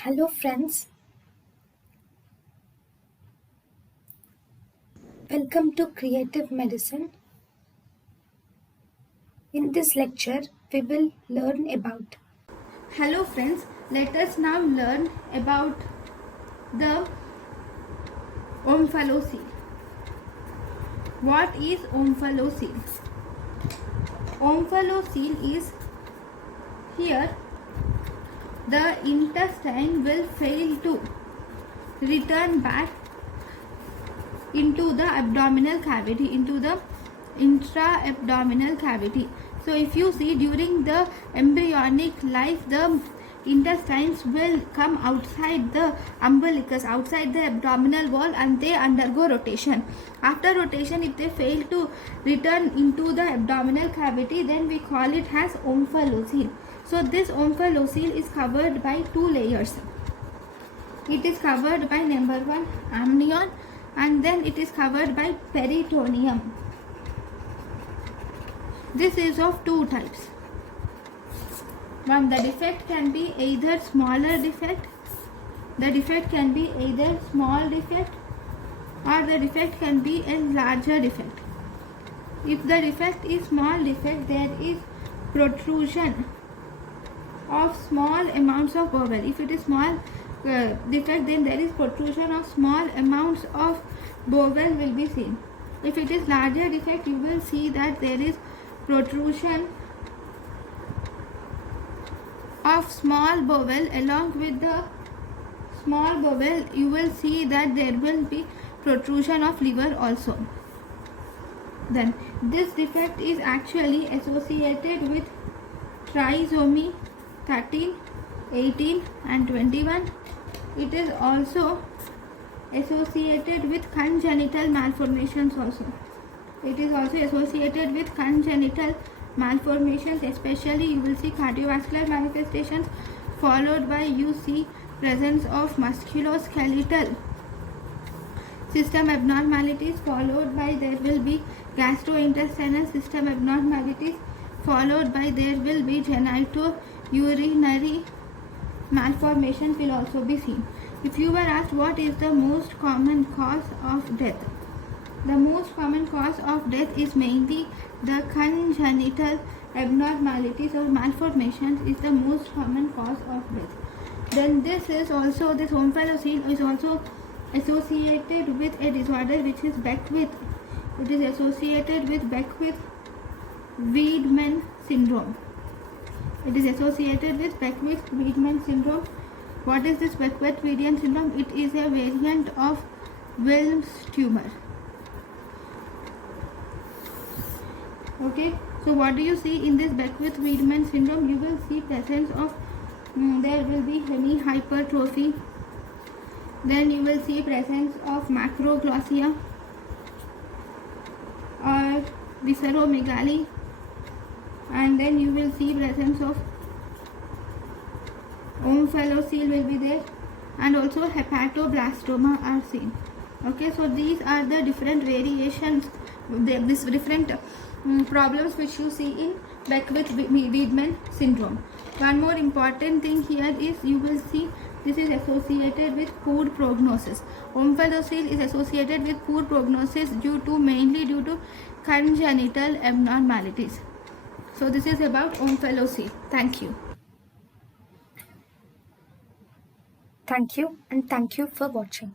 Hello friends, welcome to Creative Medicine. In this lecture, we will learn about. Hello friends, let us now learn about the omphalocele. What is omphalocele? Omphalocele is here the intestine will fail to return back into the abdominal cavity, into the intra-abdominal cavity. So if you see, during the embryonic life, the intestines will come outside the umbilicus, outside the abdominal wall, and they undergo rotation. After rotation, if they fail to return into the abdominal cavity, then we call it as omphalocele. So this omphalocele is covered by two layers. It is covered by number 1 amnion, and then it is covered by peritoneum. This is of two types. One, the defect can be either smaller defect, the defect can be either small defect, or the defect can be a larger defect. If the defect is small defect, there is protrusion of small amounts of bowel. If it is small defect, then there is protrusion of small amounts of bowel will be seen. If it is larger defect, you will see that there is protrusion of small bowel. Along with the small bowel, you will see that there will be protrusion of liver also. Then this defect is actually associated with trisomy 13, 18 and 21. It is also associated with congenital malformations also. It is also associated with congenital malformations, especially you will see cardiovascular manifestations, followed by you see presence of musculoskeletal system abnormalities, followed by there will be gastrointestinal system abnormalities, followed by there will be genitourinary malformations will also be seen. If you were asked what is the most common cause of death, the most common cause of death is mainly the congenital abnormalities or malformations is the most common cause of death. Then this omphalocele is also associated with a disorder which is Beckwith. It is associated with Beckwith-Wiedemann syndrome. It is associated with Beckwith-Wiedemann syndrome. What is this Beckwith-Wiedemann syndrome? It is a variant of Wilms tumor. Okay, so what do you see in this Beckwith-Wiedemann syndrome? You will see presence of there will be hemihypertrophy. Then you will see presence of macroglossia or visceromegaly, and then you will see presence of omphalocele will be there, and also hepatoblastoma are seen. Okay, so these are the different variations, these different problems which you see in Beckwith-Wiedemann syndrome. One more important thing here is you will see this is associated with poor prognosis. Omphalocele is associated with poor prognosis mainly due to congenital abnormalities. So this is about omphalocele. Thank you. Thank you and thank you for watching.